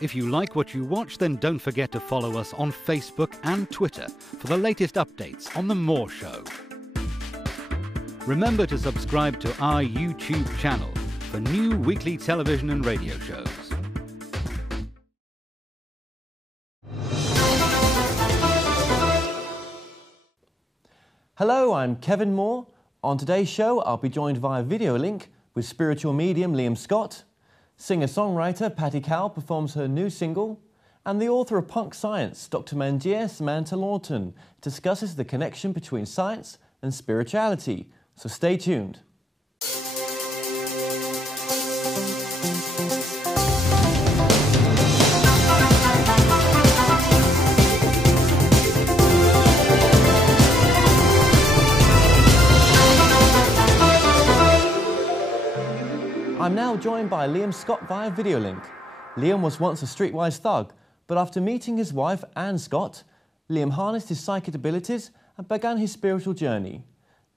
If you like what you watch, then don't forget to follow us on Facebook and Twitter for the latest updates on The Moore Show. Remember to subscribe to our YouTube channel for new weekly television and radio shows. Hello, I'm Kevin Moore. On today's show, I'll be joined via video link with spiritual medium Liam Scott. Singer-songwriter Patti Cowell performs her new single, and the author of Punk Science, Dr. Manjir Samantha Lawton, discusses the connection between science and spirituality. So stay tuned. I'm now joined by Liam Scott via video link. Liam was once a streetwise thug, but after meeting his wife, Anne Scott, Liam harnessed his psychic abilities and began his spiritual journey.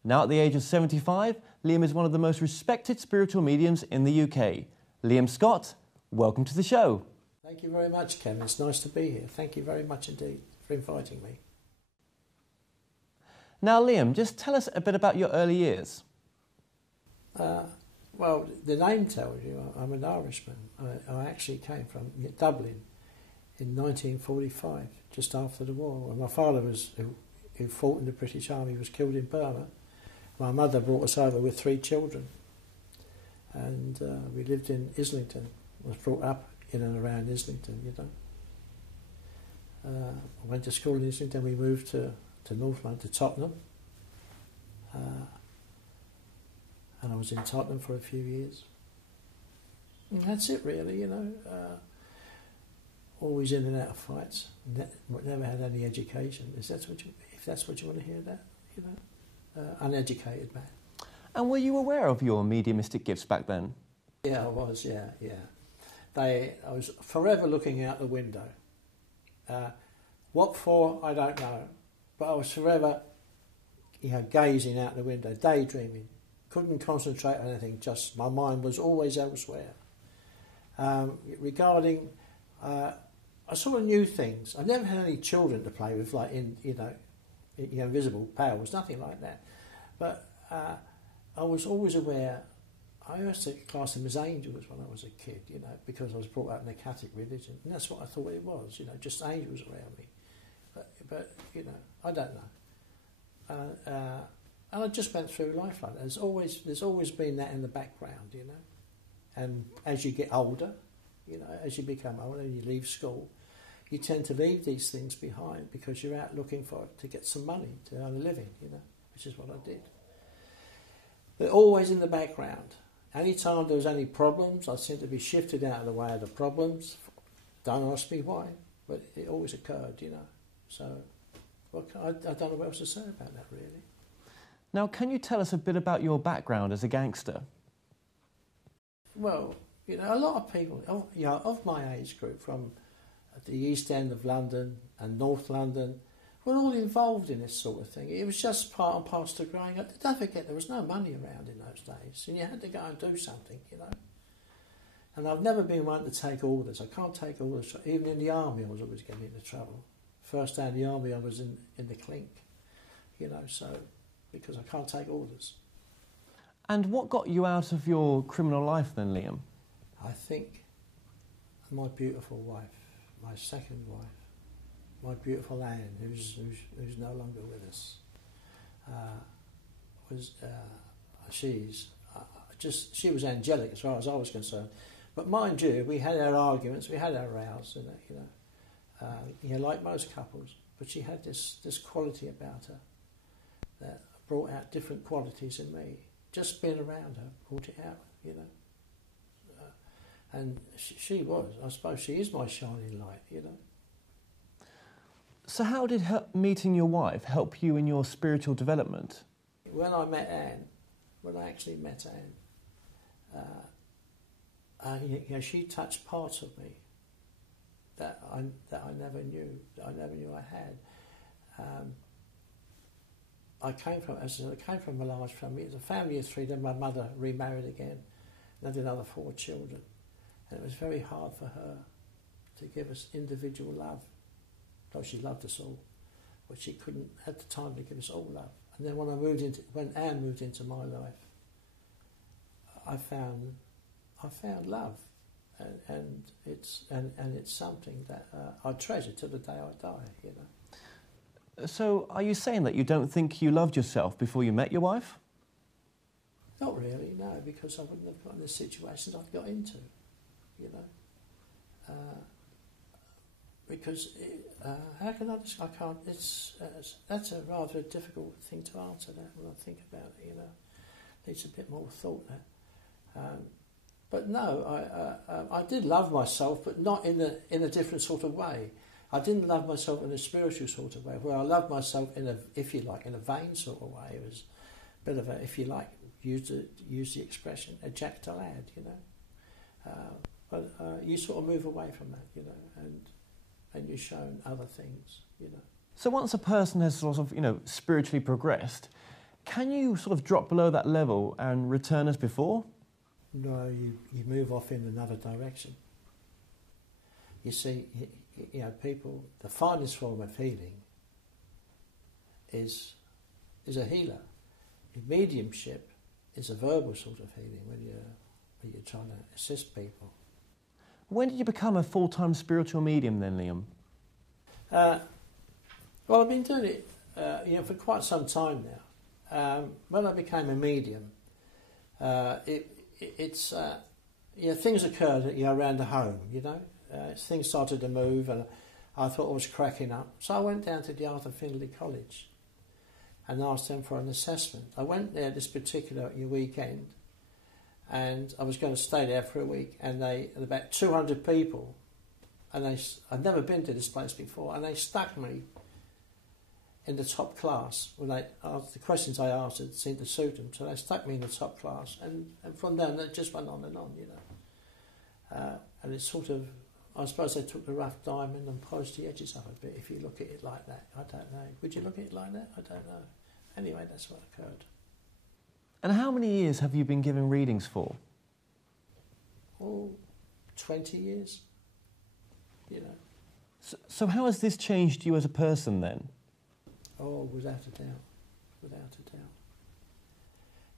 Now at the age of 75, Liam is one of the most respected spiritual mediums in the UK. Liam Scott, welcome to the show. Thank you very much, Ken. It's nice to be here. Thank you very much indeed for inviting me. Now Liam, just tell us a bit about your early years. Well, the name tells you I'm an Irishman. I actually came from Dublin in 1945, just after the war. And my father, who fought in the British Army, was killed in Burma. My mother brought us over with 3 children. And we lived in Islington. I was brought up in and around Islington, you know. I went to school in Islington. We moved to North London, to Tottenham. And I was in Tottenham for a few years. And that's it really, you know. Always in and out of fights. Never had any education. If that's what you want to hear, that, you know. Uneducated man. And were you aware of your mediumistic gifts back then? Yeah, I was, yeah. I was forever looking out the window. What for, I don't know. But I was forever, gazing out the window, daydreaming. Couldn't concentrate on anything, just my mind was always elsewhere. Regarding, I sort of knew things. I never had any children to play with, like invisible powers, nothing like that. But I was always aware. I used to class them as angels when I was a kid, you know, because I was brought up in a Catholic religion, and that's what I thought it was, you know, just angels around me. But you know, I don't know. And I just went through life like that. There's always been that in the background, you know. And as you get older, you know, as you become older and you leave school, you tend to leave these things behind because you're out looking to get some money to earn a living, you know, which is what I did. They're always in the background. Anytime there was any problems, I seemed to be shifted out of the way of the problems. Don't ask me why, but it always occurred, you know. So I don't know what else to say about that, really. Now, can you tell us a bit about your background as a gangster? Well, you know, a lot of people, of my age group, from the East End of London and North London, were all involved in this sort of thing. It was just part and parcel of growing up. Don't forget, there was no money around in those days, and you had to go and do something, you know. And I've never been one to take orders. I can't take orders. Even in the army, I was always getting into trouble. First day in the army, I was in the clink, you know, so... because I can't take orders. And what got you out of your criminal life then, Liam? I think my beautiful wife, my second wife, my beautiful Anne, who's no longer with us, she was angelic as far as I was concerned. But mind you, we had our arguments, we had our rows, and you know, like most couples. But she had this quality about her that brought out different qualities in me. Just being around her brought it out, you know. And she was, I suppose she is my shining light, you know. So how did meeting your wife help you in your spiritual development? When I actually met Anne, she touched parts of me that I never knew I had. I came from a large family. It was a family of 3. Then my mother remarried again, and had another 4 children, and it was very hard for her to give us individual love. Though she loved us all, but she couldn't at the time to give us all love. And then when Anne moved into my life, I found love, and it's something that I treasure till the day I die. You know. So, are you saying that you don't think you loved yourself before you met your wife? Not really, no, because I wouldn't have got in the situations I got into. You know. Because how can I just? I can't. That's a rather difficult thing to answer. That when I think about it, you know, needs a bit more thought. That, but no, I did love myself, but not in a different sort of way. I didn't love myself in a spiritual sort of way, where I loved myself in a, if you like, in a vain sort of way. It was a bit of a, if you like, use the expression, a jack to lad, you know. But you sort of move away from that, you know, and you're shown other things, you know. So once a person has sort of, you know, spiritually progressed, can you sort of drop below that level and return as before? No, you move off in another direction. You see, you know, people, the finest form of healing is a healer. Mediumship is a verbal sort of healing when you're trying to assist people. When did you become a full-time spiritual medium then, Liam? Well, I've been doing it you know, for quite some time now. When I became a medium, it's you know, things occurred, you know, around the home, you know. Things started to move and I thought I was cracking up. So I went down to the Arthur Findlay College and asked them for an assessment. I went there this particular weekend and I was going to stay there for a week, and about 200 people, and I'd never been to this place before, and they stuck me in the top class. When they asked the questions I asked, it seemed to suit them, so they stuck me in the top class, and from then it just went on, you know. And it's sort of, I suppose they took the rough diamond and polished the edges up a bit, if you look at it like that. I don't know. Would you look at it like that? I don't know. Anyway, that's what occurred. And how many years have you been giving readings for? Oh, 20 years, you know. So how has this changed you as a person then? Oh, without a doubt, without a doubt.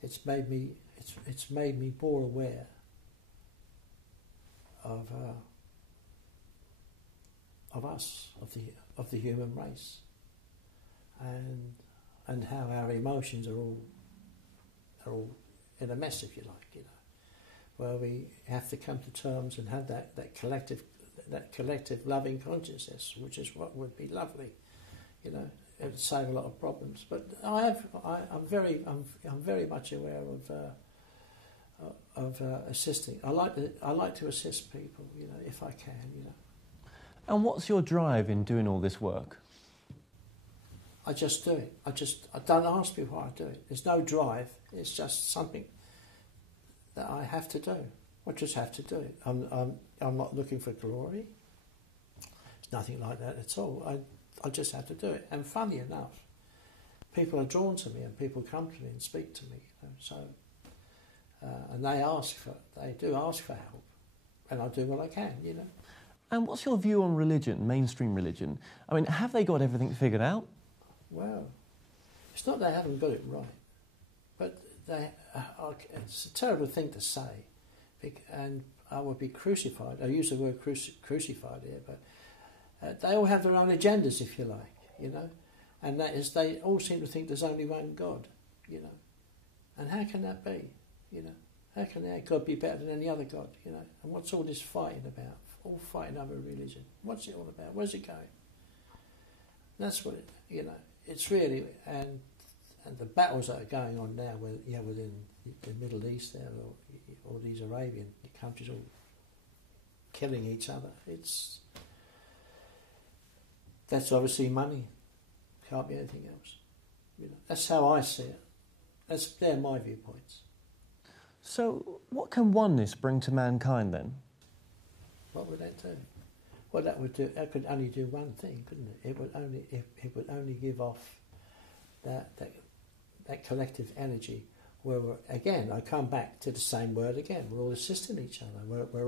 It's made me more aware of us, of the human race, and how our emotions are all in a mess, if you like, you know, where we have to come to terms and have that collective loving consciousness, which is what would be lovely, you know. It would save a lot of problems. But I'm very much aware of assisting. I like to assist people, you know, if I can, you know. And what's your drive in doing all this work? I just do it. I don't ask people why I do it. There's no drive. It's just something that I have to do. I just have to do it. I'm not looking for glory. It's nothing like that at all. I just have to do it. And funny enough, people are drawn to me, and people come to me and speak to me. You know, so, and they do ask for help, and I do what I can. You know. And what's your view on religion, mainstream religion? I mean, have they got everything figured out? Well, it's not they haven't got it right, but it's a terrible thing to say, and I would be crucified. I use the word crucified here, but they all have their own agendas, if you like, you know, and that is they all seem to think there's only one God, you know, and how can that be, you know? How can that God be better than any other God, you know? And what's all this fighting about? All fighting over religion. What's it all about? Where's it going? That's what it, you know. It's really, and the battles that are going on now, within the Middle East, there, or all these Arabian countries, all killing each other. That's obviously money. Can't be anything else. You know, that's how I see it. They're my viewpoints. So, what can oneness bring to mankind then? What would that do? Well, that could only do one thing, couldn't it? It would only give off that collective energy where I come back to the same word again. We're all assisting each other. We're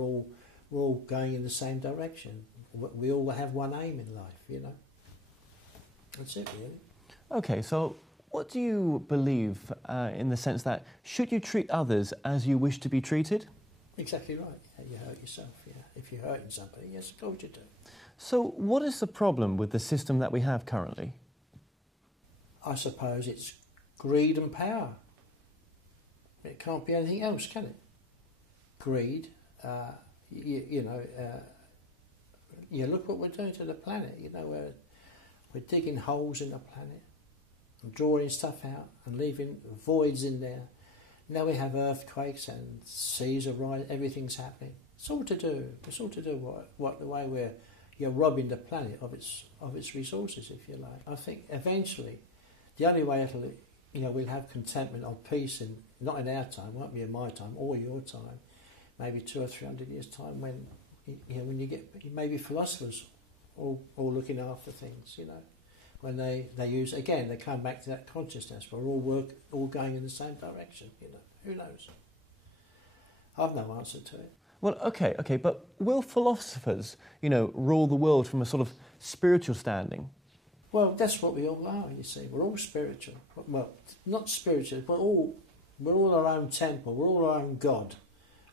we're all going in the same direction. We all have one aim in life, you know. That's it, really. Okay, so what do you believe in the sense that should you treat others as you wish to be treated? Exactly right. Yeah, you hurt yourself, yeah. If you're hurting somebody, yes, of course you do. So what is the problem with the system that we have currently? I suppose it's greed and power. It can't be anything else, can it? Greed, look what we're doing to the planet. You know, we're digging holes in the planet and drawing stuff out and leaving voids in there. Now we have earthquakes and seas are rising, everything's happening. It's all to do what the way you're robbing the planet of its resources, if you like. I think eventually the only way we'll have contentment or peace not in our time, won't be in my time or your time, maybe 200 or 300 years time when you get maybe philosophers all looking after things, you know, when they use, again, they come back to that consciousness. We're all going in the same direction, you know. Who knows? I've no answer to it. Well, okay, but will philosophers, rule the world from a sort of spiritual standing? Well, that's what we all are, you see. We're all spiritual. Well, not spiritual, we're all our own temple, we're all our own God,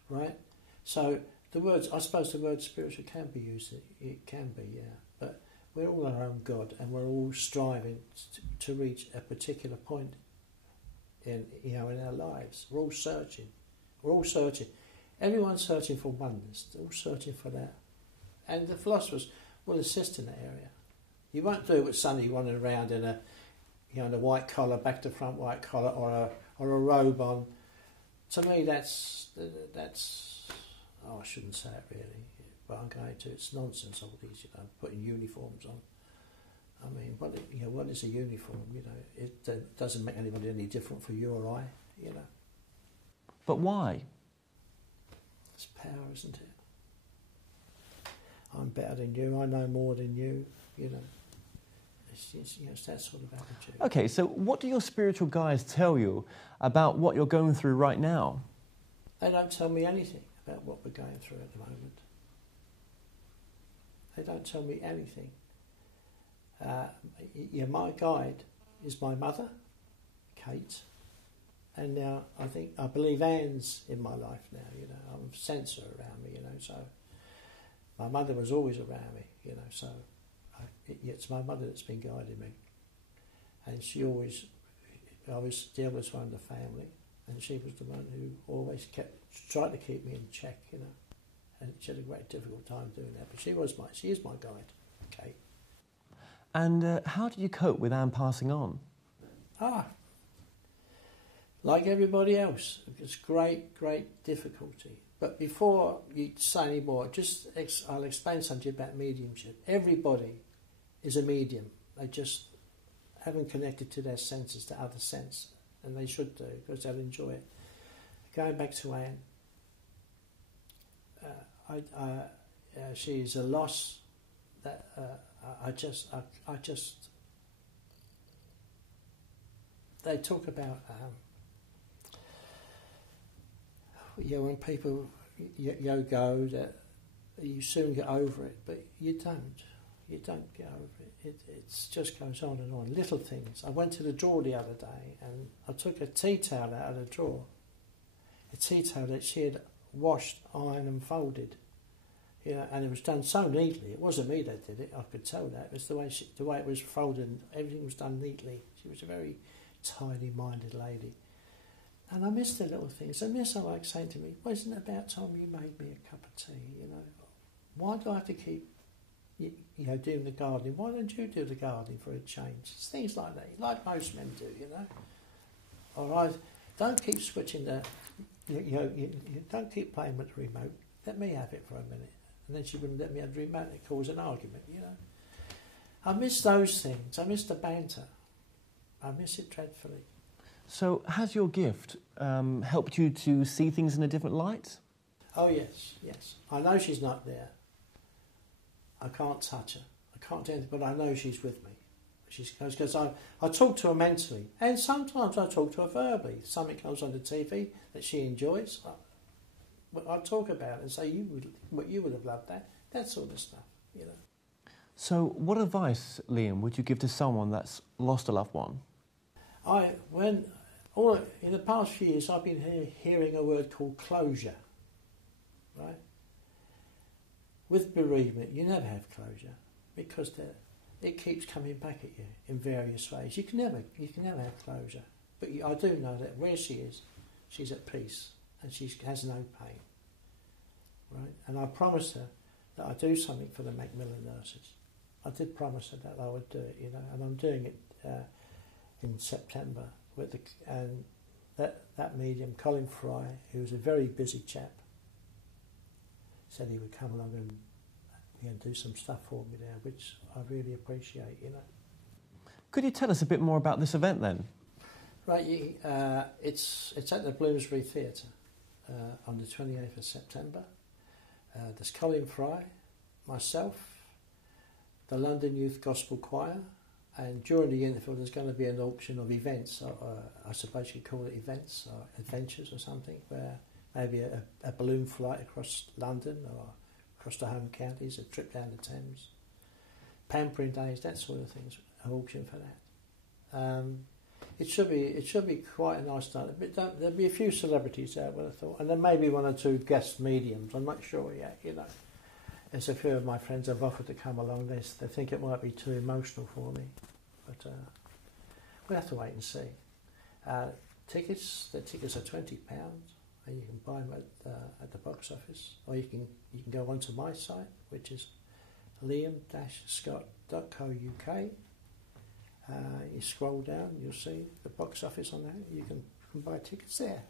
right? So I suppose the word spiritual can be used, it can be, yeah. But we're all our own God and we're all striving to reach a particular point in our lives. We're all searching. Everyone's searching for oneness. They're all searching for that. And the philosophers will assist in that area. You won't do it with somebody running around in a white collar, back to front white collar, or a robe on. To me, that's I shouldn't say it really, but I'm going to. It's nonsense. All these, putting uniforms on. I mean, what is a uniform? It doesn't make anybody any different for you or I. But why? It's power, isn't it? I'm better than you. I know more than you. It's that sort of attitude. Okay, so what do your spiritual guides tell you about what you're going through right now? They don't tell me anything about what we're going through at the moment. They don't tell me anything. My guide is my mother, Kate, and now I believe Anne's in my life now. I'm a sensor around me. So my mother was always around me. So it's my mother that's been guiding me, and I was the eldest one in the family, and she was the one who always tried to keep me in check. And she had a great difficult time doing that, but she is my guide, Kate. And how did you cope with Anne passing on? Like everybody else, it's great difficulty. But before you say any more, I'll explain something about mediumship. Everybody is a medium. They just haven't connected to their senses, to other sense, and they should do because they'll enjoy it. Going back to Anne, she is a loss that they talk about when people go that you soon get over it, but you don't get over it. It just goes on and on. Little things. I went to the drawer the other day and I took a tea towel out of the drawer, a tea towel that she had washed, ironed and folded. And it was done so neatly. It wasn't me that did it. I could tell that. It was the way it was folded. And everything was done neatly. She was a very tidy-minded lady. And I miss the little things. I miss her like saying to me, "Well, isn't it about time you made me a cup of tea? Why do I have to keep, doing the gardening? Why don't you do the gardening for a change?" It's things like that, like most men do, All right, don't keep switching the, don't keep playing with the remote. Let me have it for a minute. And then she wouldn't let me have the remote. It caused an argument, I miss those things. I miss the banter. I miss it dreadfully. So has your gift helped you to see things in a different light? Oh, yes. I know she's not there. I can't touch her. I can't do anything, but I know she's with me. Because I talk to her mentally, and sometimes I talk to her verbally. Something comes on the TV that she enjoys. I'd talk about it and say what you would have loved that sort of stuff, you know. So what advice, Liam, would you give to someone that's lost a loved one? In the past few years, I've been hearing a word called closure, right? With bereavement, you never have closure because it keeps coming back at you in various ways. You can never have closure. But I do know that where she is, she's at peace and she has no pain, right? And I promised her that I'd do something for the Macmillan nurses. I did promise her that I would do it, you know, and I'm doing it in September and that medium, Colin Fry, who was a very busy chap, said he would come along and do some stuff for me there, which I really appreciate, you know. Could you tell us a bit more about this event then? Right, it's at the Bloomsbury Theatre on the 28th of September. There's Colin Fry, myself, the London Youth Gospel Choir, and during the interval there's going to be an auction of events, I suppose you'd call it events or adventures or something, where maybe a balloon flight across London or across the home counties, a trip down the Thames, pampering days, that sort of things, an auction for that. It should be quite a nice night. There'll be a few celebrities there, I would have thought, and there may be one or two guest mediums. I'm not sure yet, you know. There's a few of my friends have offered to come along. They think it might be too emotional for me, but we'll have to wait and see. The tickets are £20, and you can buy them at the box office, or you can go onto my site, which is liam-scott.co.uk. You scroll down, you'll see the box office on there. You can buy tickets there.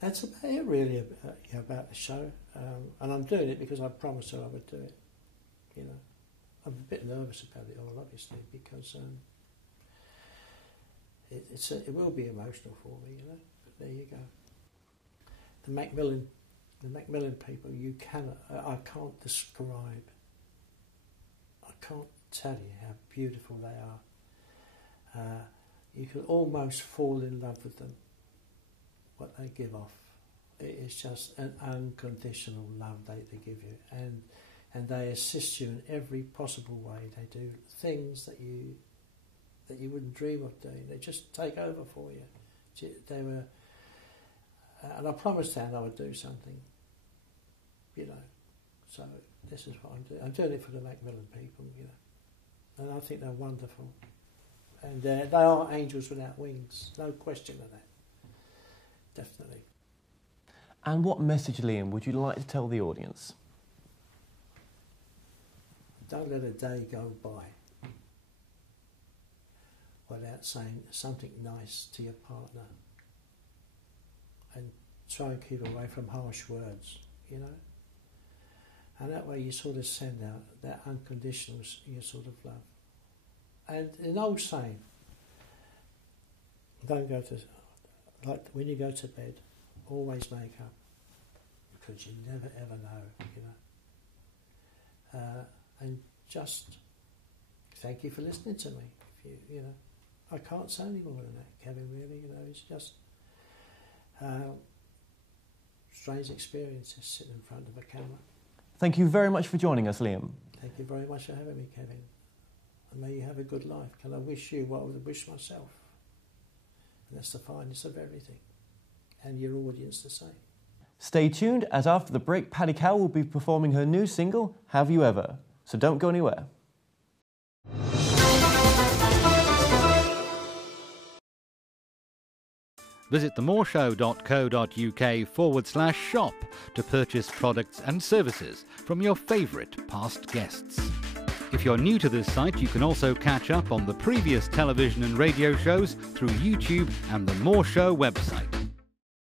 That's about it, really, about the show. And I'm doing it because I promised her I would do it. You know, I'm a bit nervous about it all, obviously, because it will be emotional for me, you know. But there you go. The Macmillan people, I can't describe. I can't tell you how beautiful they are. You could almost fall in love with them. What they give off, it is just an unconditional love they give you, and they assist you in every possible way. They do things that you wouldn't dream of doing. They just take over for you. They were, and I promised them I would do something, you know. So this is what I'm doing. I'm doing it for the Macmillan people, you know, and I think they're wonderful, and they are angels without wings, no question of that. Definitely. And what message, Liam, would you like to tell the audience? Don't let a day go by without saying something nice to your partner, and try and keep away from harsh words, you know. And that way you sort of send out that unconditional sort of love. And an old saying, don't go to... Like when you go to bed, always make up, because you never ever know, you know. And just thank you for listening to me. You know, I can't say any more than that, Kevin. Really, you know, it's just strange experiences sitting in front of a camera. Thank you very much for joining us, Liam. Thank you very much for having me, Kevin. And may you have a good life. Can I wish you what I would wish myself? And that's the finest of everything. And your audience the same. Stay tuned, as after the break, Paddy Cow will be performing her new single, Have You Ever? So don't go anywhere. Visit themoreshow.co.uk/shop to purchase products and services from your favourite past guests. If you're new to this site, you can also catch up on the previous television and radio shows through YouTube and the More Show website.